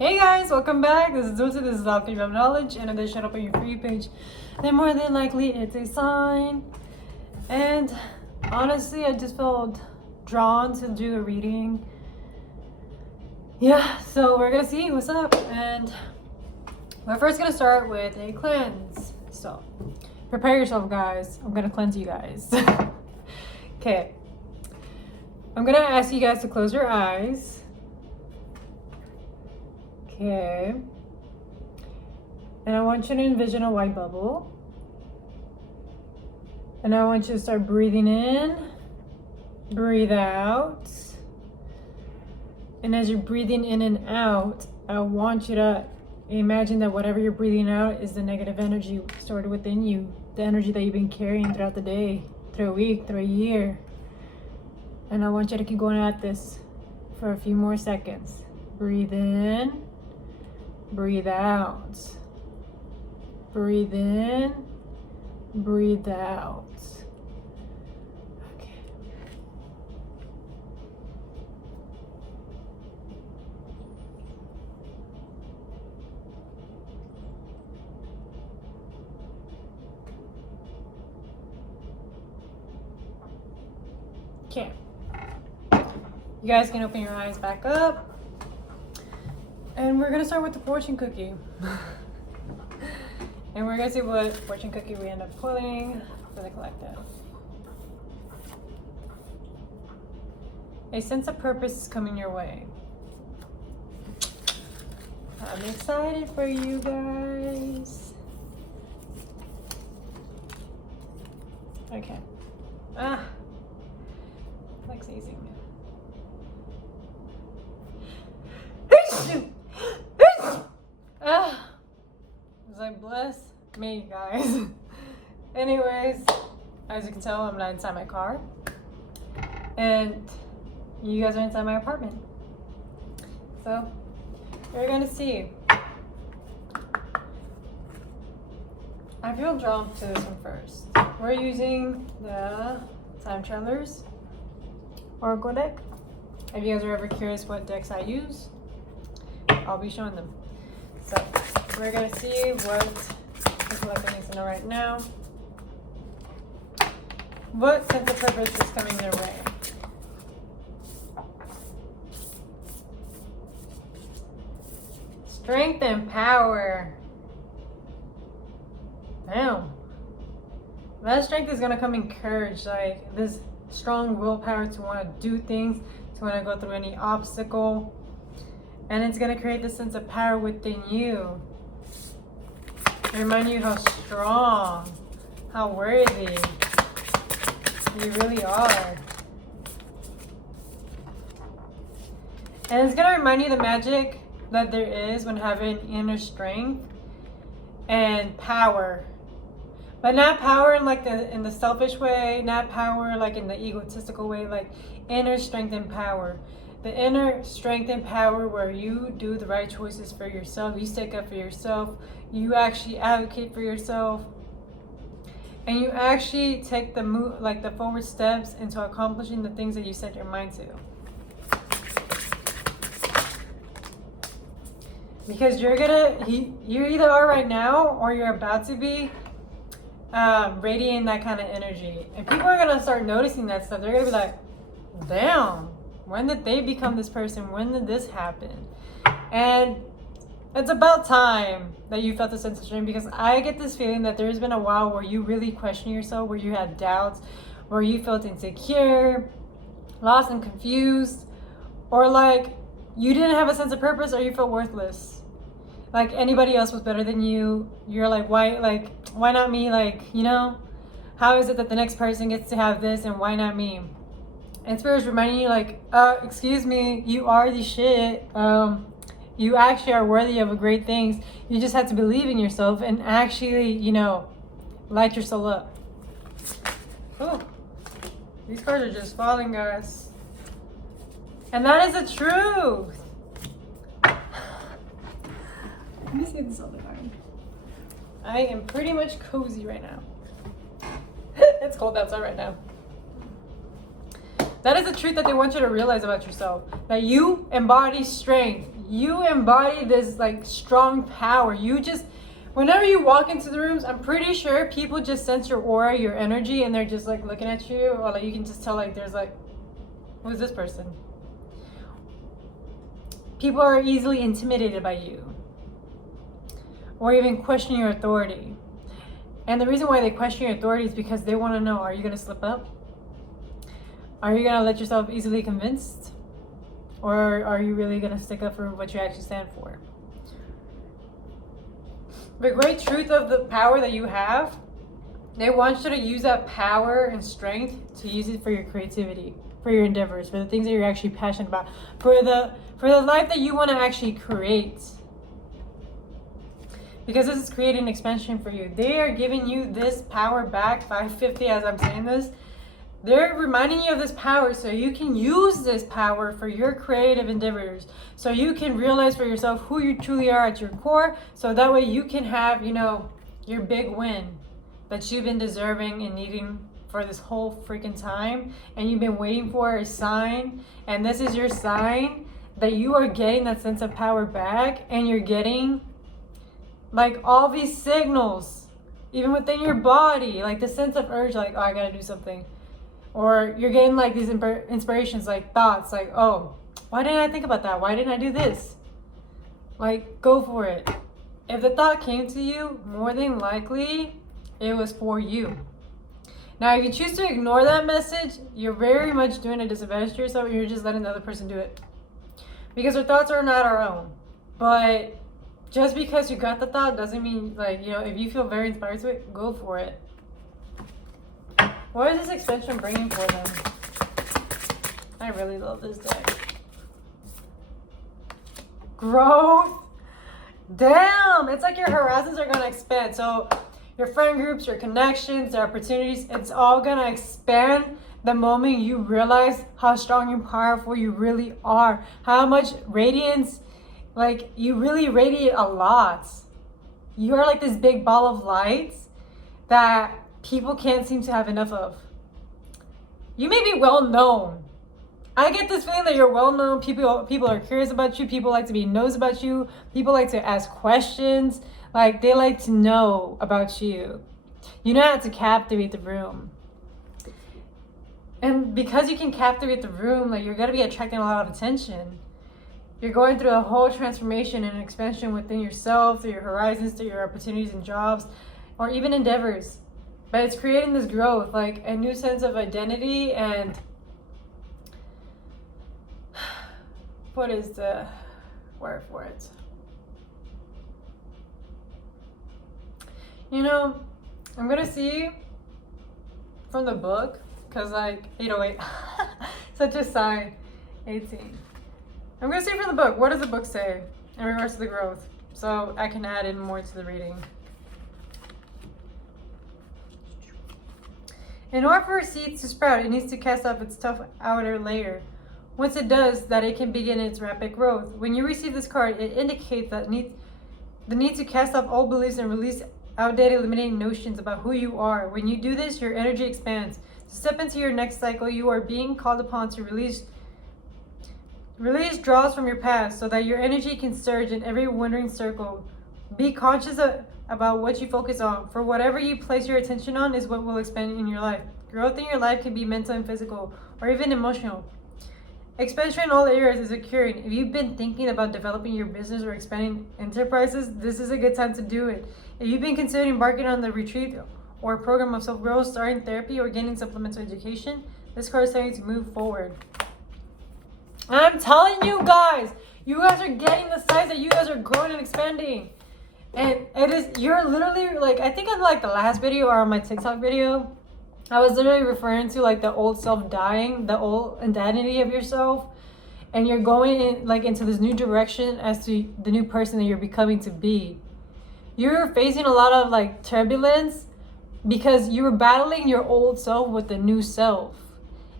Hey guys, welcome back. This is Dulce. This is Alchemy of Knowledge, and if they shut up on your free page, then more than likely it's a sign. And honestly, I just felt drawn to do a reading. Yeah, so we're gonna see what's up, and we're first gonna start with a cleanse. So prepare yourself, guys. I'm gonna cleanse you guys. Okay. I'm gonna ask you guys to close your eyes. Okay. And I want you to envision a white bubble. And I want you to start breathing in, breathe out. And as you're breathing in and out, I want you to imagine that whatever you're breathing out is the negative energy stored within you, the energy that you've been carrying throughout the day, through a week, through a year. And I want you to keep going at this for a few more seconds. Breathe in, breathe out. Breathe in, breathe out. Okay. Okay. You guys can open your eyes back up. And we're gonna start with the fortune cookie. And we're gonna see what fortune cookie we end up pulling for the collective. A sense of purpose is coming your way. I'm excited for you guys. Okay. Like sneezing. It's like, bless me, guys. Anyways, as you can tell, I'm not inside my car. And you guys are inside my apartment. So, we're gonna see. I feel drawn to this one first. We're using the Time Travelers Oracle deck. If you guys are ever curious what decks I use, I'll be showing them. So we're gonna see what the collector needs to know right now. What sense of purpose is coming their way? Strength and power. Damn. That strength is gonna come in courage, like this strong willpower to want to do things, to want to go through any obstacle. And it's going to create this sense of power within you. Remind you how strong, how worthy you really are. And it's going to remind you the magic that there is when having inner strength and power. But not power in like in the selfish way, not power like in the egotistical way, like inner strength and power. The inner strength and power where you do the right choices for yourself, you stick up for yourself, you actually advocate for yourself, and you actually take the the forward steps into accomplishing the things that you set your mind to. Because you either are right now or you're about to be radiating that kind of energy. And people are going to start noticing that stuff. They're going to be like, damn, when did they become this person? When did this happen? And it's about time that you felt a sense of strength, because I get this feeling that there's been a while where you really question yourself, where you had doubts, where you felt insecure, lost and confused, or like you didn't have a sense of purpose, or you felt worthless. Like anybody else was better than you. You're like, why not me? Like, you know, how is it that the next person gets to have this and why not me? And Spirit's reminding you like, excuse me, you are the shit. You actually are worthy of great things. You just have to believe in yourself and actually, you know, light your soul up. Oh, these cards are just falling, guys. And that is the truth. Let me see this other card. I am pretty much cozy right now. It's cold outside right now. That is the truth that they want you to realize about yourself. That you embody strength. you embody this like strong power. You just, whenever you walk into the rooms, I'm pretty sure people just sense your aura, your energy, and they're just like looking at you, or like you can just tell like there's like, who's this person? People are easily intimidated by you, or even question your authority. And the reason why they question your authority is because they want to know, are you going to slip up? Are you going to let yourself easily convinced? Or are you really going to stick up for what you actually stand for? The great truth of the power that you have, they want you to use that power and strength to use it for your creativity, for your endeavors, for the things that you're actually passionate about, for the life that you want to actually create. Because this is creating expansion for you. They are giving you this power back, 550 as I'm saying this. They're reminding you of this power so you can use this power for your creative endeavors. So you can realize for yourself who you truly are at your core. So that way you can have, you know, your big win that you've been deserving and needing for this whole freaking time. And you've been waiting for a sign. And this is your sign that you are getting that sense of power back. And you're getting like all these signals, even within your body, like the sense of urge, like, oh, I gotta do something. Or you're getting like these inspirations, like thoughts, like, oh, why didn't I think about that? Why didn't I do this? Like, go for it. If the thought came to you, more than likely, it was for you. Now, if you choose to ignore that message, you're very much doing a disadvantage to yourself. You're just letting the other person do it. Because our thoughts are not our own. But just because you got the thought doesn't mean, like, you know, if you feel very inspired to it, go for it. What is this extension bringing for them? I really love this deck. Growth. Damn! It's like your horizons are going to expand. So your friend groups, your connections, your opportunities, it's all going to expand the moment you realize how strong and powerful you really are. How much radiance, like, you really radiate a lot. You are like this big ball of light that people can't seem to have enough of. You may be well known. I get this feeling that you're well known. People are curious about you. People like to be nosy about you. People like to ask questions. Like, they like to know about you. You know how to captivate the room. And because you can captivate the room, like, you're going to be attracting a lot of attention. You're going through a whole transformation and expansion within yourself, through your horizons, through your opportunities and jobs, or even endeavors. But it's creating this growth, like a new sense of identity and what is the word for it? You know, I'm going to see from the book, because like 808, such a sign, 18. I'm going to see from the book, what does the book say in regards to the growth? So I can add in more to the reading. In order for a seed to sprout, it needs to cast off its tough outer layer. Once it does that, it can begin its rapid growth. When you receive this card, it indicates that the need to cast off all beliefs and release outdated, limiting notions about who you are. When you do this, your energy expands. To step into your next cycle, you are being called upon to release draws from your past so that your energy can surge in every wandering circle. Be conscious about what you focus on, for whatever you place your attention on is what will expand in your life. Growth in your life can be mental and physical, or even emotional. Expansion in all areas is occurring. If you've been thinking about developing your business or expanding enterprises, this is a good time to do it. If you've been considering embarking on the retreat or program of self-growth, starting therapy, or getting supplemental education, this card is telling you to move forward. I'm telling you guys are getting the signs that you guys are growing and expanding. And you're literally like, I think on like the last video or on my TikTok video, I was literally referring to like the old self dying, the old identity of yourself. And you're going in like into this new direction as to the new person that you're becoming to be. You're facing a lot of like turbulence because you were battling your old self with the new self.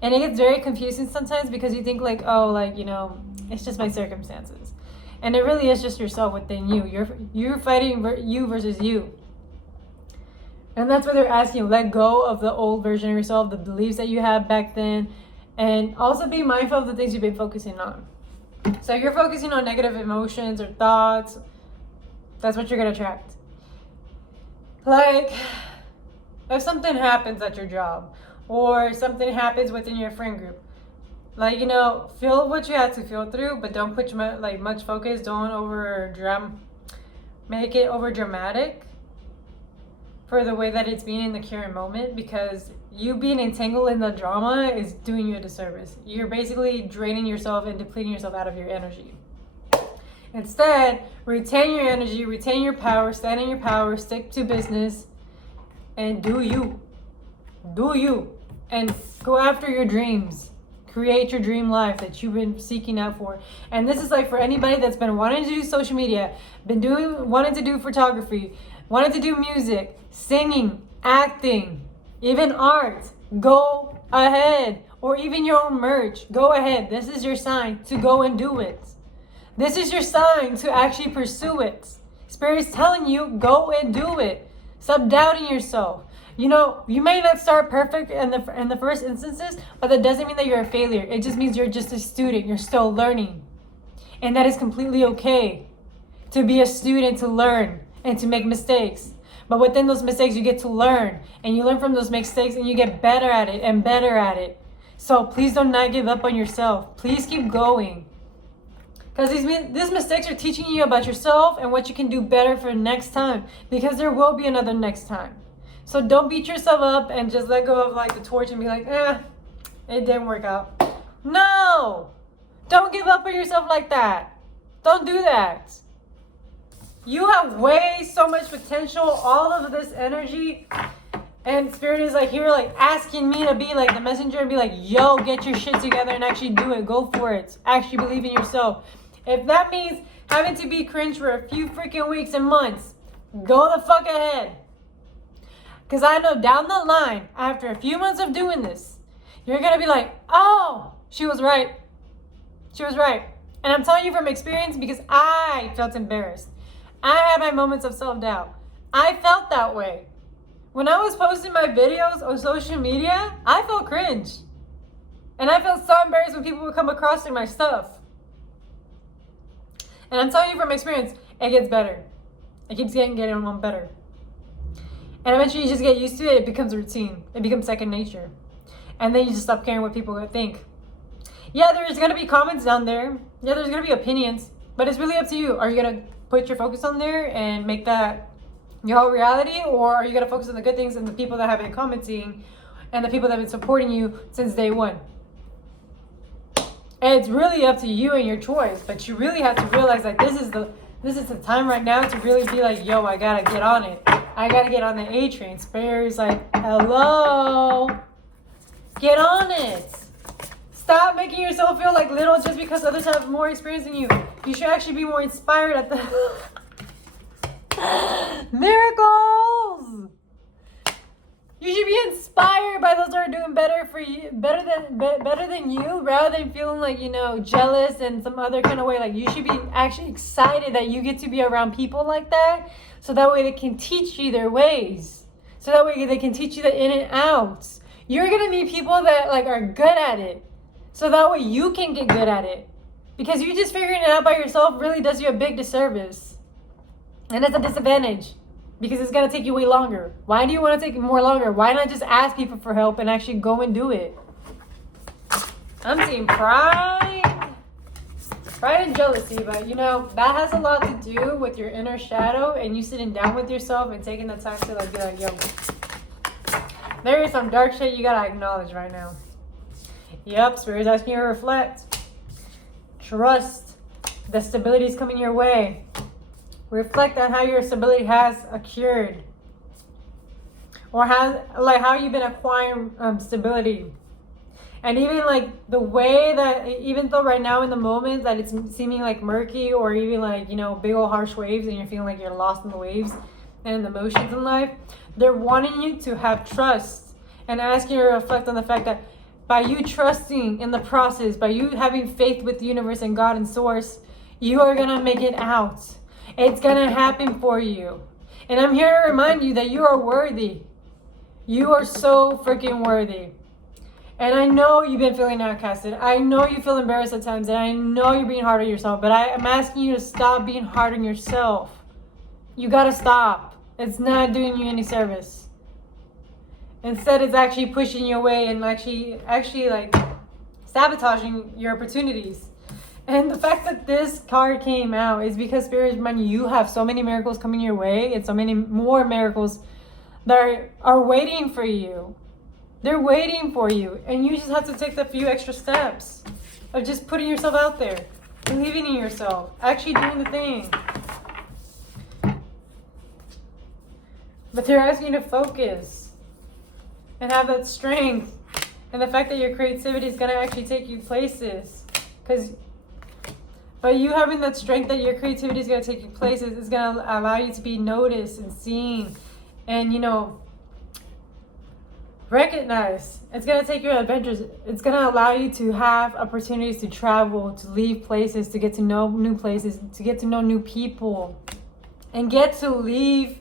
And it gets very confusing sometimes because you think like, oh, like, you know, it's just my circumstances. And it really is just yourself within you. You're fighting you versus you. And that's why they're asking you, let go of the old version of yourself, the beliefs that you had back then. And also be mindful of the things you've been focusing on. So if you're focusing on negative emotions or thoughts, that's what you're going to attract. Like, if something happens at your job or something happens within your friend group, like, you know, feel what you have to feel through, but don't put much focus. Don't make it over dramatic for the way that it's being in the current moment, because you being entangled in the drama is doing you a disservice. You're basically draining yourself and depleting yourself out of your energy. Instead, retain your energy, retain your power, stand in your power, stick to business, and do you. Do you. And go after your dreams. Create your dream life that you've been seeking out for. And this is like for anybody that's been wanting to do social media, wanting to do photography, wanting to do music, singing, acting, even art. Go ahead. Or even your own merch. Go ahead. This is your sign to go and do it. This is your sign to actually pursue it. Spirit's telling you, go and do it. Stop doubting yourself. You know, you may not start perfect in the first instances, but that doesn't mean that you're a failure. It just means you're just a student. You're still learning. And that is completely okay to be a student, to learn, and to make mistakes. But within those mistakes, you get to learn. And you learn from those mistakes, and you get better at it and better at it. So please do not give up on yourself. Please keep going. Because these mistakes are teaching you about yourself and what you can do better for next time. Because there will be another next time. So don't beat yourself up and just let go of like the torch and be like, it didn't work out. No! Don't give up on yourself like that. Don't do that. You have way so much potential, all of this energy. And Spirit is like here, like asking me to be like the messenger and be like, yo, get your shit together and actually do it. Go for it. Actually believe in yourself. If that means having to be cringe for a few freaking weeks and months, go the fuck ahead. Because I know down the line, after a few months of doing this, you're going to be like, oh, she was right. She was right. And I'm telling you from experience because I felt embarrassed. I had my moments of self-doubt. I felt that way. When I was posting my videos on social media, I felt cringe. And I felt so embarrassed when people would come across my stuff. And I'm telling you from experience, it gets better. It keeps getting on better. And eventually you just get used to it. It becomes routine. It becomes second nature. And then you just stop caring what people think. Yeah, there's going to be comments down there. Yeah, there's going to be opinions. But it's really up to you. Are you going to put your focus on there and make that your whole reality? Or are you going to focus on the good things and the people that have been commenting and the people that have been supporting you since day one? And it's really up to you and your choice. But you really have to realize that this is the time right now to really be like, yo, I got to get on it. I got to get on the A train. Spirit's like, hello. Get on it. Stop making yourself feel like little just because others have more experience than you. You should actually be more inspired at the miracles. You should be inspired by those that are doing better for you, better than you, rather than feeling like, you know, jealous and some other kind of way. Like, you should be actually excited that you get to be around people like that, so that way they can teach you their ways. So that way they can teach you the in and outs. You're gonna meet people that like are good at it, so that way you can get good at it. Because you just figuring it out by yourself really does you a big disservice, and it's a disadvantage. Because it's going to take you way longer. Why do you want to take more longer? Why not just ask people for help and actually go and do it? I'm seeing pride. Pride and jealousy. But, you know, that has a lot to do with your inner shadow and you sitting down with yourself and taking the time to like be like, yo, there is some dark shit you got to acknowledge right now. Yep, Spirit's asking you to reflect. Trust. The stability is coming your way. Reflect on how your stability has occurred, or how you've been acquiring stability, and even like the way that, even though right now in the moment that it's seeming like murky or even like, you know, big old harsh waves and you're feeling like you're lost in the waves and in the motions in life, they're wanting you to have trust and asking you to reflect on the fact that by you trusting in the process, by you having faith with the universe and God and source, you are gonna make it out. It's going to happen for you. And I'm here to remind you that you are worthy. You are so freaking worthy. And I know you've been feeling outcasted. I know you feel embarrassed at times, and I know you're being hard on yourself, but I am asking you to stop being hard on yourself. You gotta stop. It's not doing you any service. Instead, it's actually pushing you away and actually like sabotaging your opportunities. And the fact that this card came out is because Spirit remind you have so many miracles coming your way, and so many more miracles that are waiting for you. They're waiting for you, and you just have to take the few extra steps of just putting yourself out there, believing in yourself, actually doing the thing. But they're asking you to focus and have that strength, and the fact that your creativity is going to actually take you places. Because by you having that strength that your creativity is going to take you places, is going to allow you to be noticed and seen and, you know, recognized. It's going to take your adventures. It's going to allow you to have opportunities to travel, to leave places, to get to know new places, to get to know new people, and get to leave,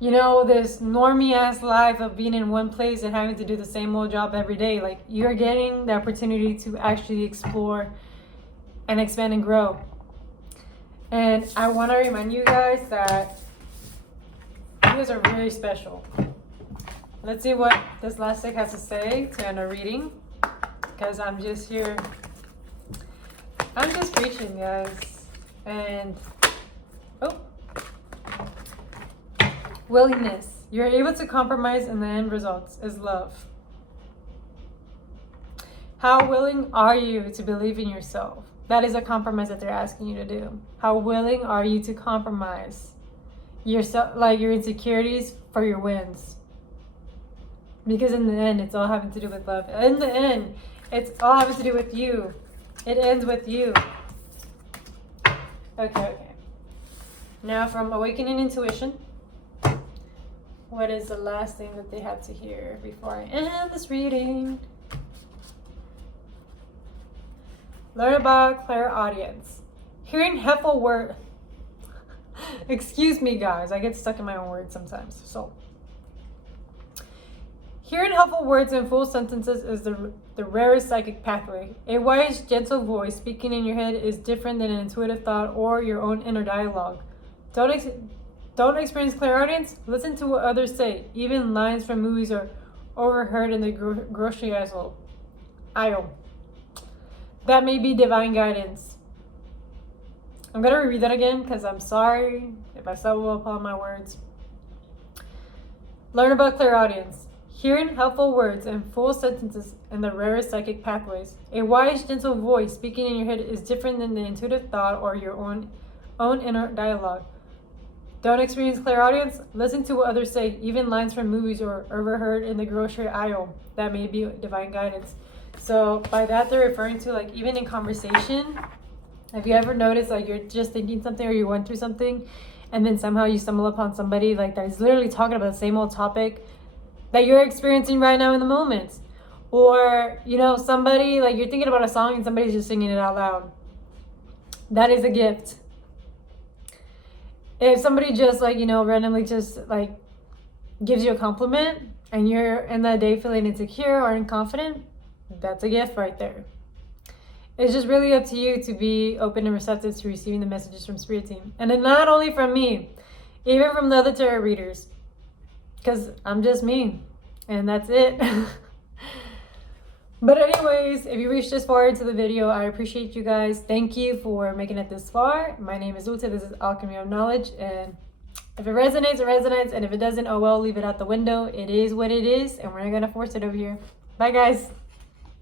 you know, this normie ass life of being in one place and having to do the same old job every day. Like, you're getting the opportunity to actually explore and expand and grow. And I want to remind you guys that you guys are very special. Let's see what this last deck has to say to end our reading, because I'm just here. I'm just preaching, guys. And willingness. You're able to compromise, and the end results is love. How willing are you to believe in yourself? That is a compromise that they're asking you to do. How willing are you to compromise yourself, like your insecurities, for your wins? Because in the end, it's all having to do with love. In the end, it's all having to do with you. It ends with you. Okay. Now from Awakening Intuition, what is the last thing that they have to hear before I end this reading? Learn about clairaudience. Hearing helpful word. Excuse me, guys. I get stuck in my own words sometimes. So, hearing helpful words in full sentences is the rarest psychic pathway. A wise, gentle voice speaking in your head is different than an intuitive thought or your own inner dialogue. Don't experience clairaudience? Listen to what others say. Even lines from movies are overheard in the grocery aisle. That may be divine guidance. I'm going to reread that again because I'm sorry if I stumble upon my words. Learn about clairaudience. Hearing helpful words in full sentences in the rarest psychic pathways. A wise, gentle voice speaking in your head is different than the intuitive thought or your own inner dialogue. Don't experience clairaudience? Listen to what others say. Even lines from movies are overheard in the grocery aisle. That may be divine guidance. So by that, they're referring to, like, even in conversation, have you ever noticed, like, you're just thinking something or you went through something and then somehow you stumble upon somebody like that is literally talking about the same old topic that you're experiencing right now in the moment? Or, you know, somebody, like, you're thinking about a song and somebody's just singing it out loud. That is a gift. If somebody just, like, you know, randomly just, like, gives you a compliment and you're in that day feeling insecure or unconfident, that's a gift right there. It's just really up to you to be open and receptive to receiving the messages from Spirit Team. And then not only from me, even from the other tarot readers. Because I'm just me. And that's it. But anyways, if you reached this far into the video, I appreciate you guys. Thank you for making it this far. My name is Ute. This is Alchemy of Knowledge. And if it resonates, it resonates. And if it doesn't, oh well, leave it out the window. It is what it is. And we're not going to force it over here. Bye, guys.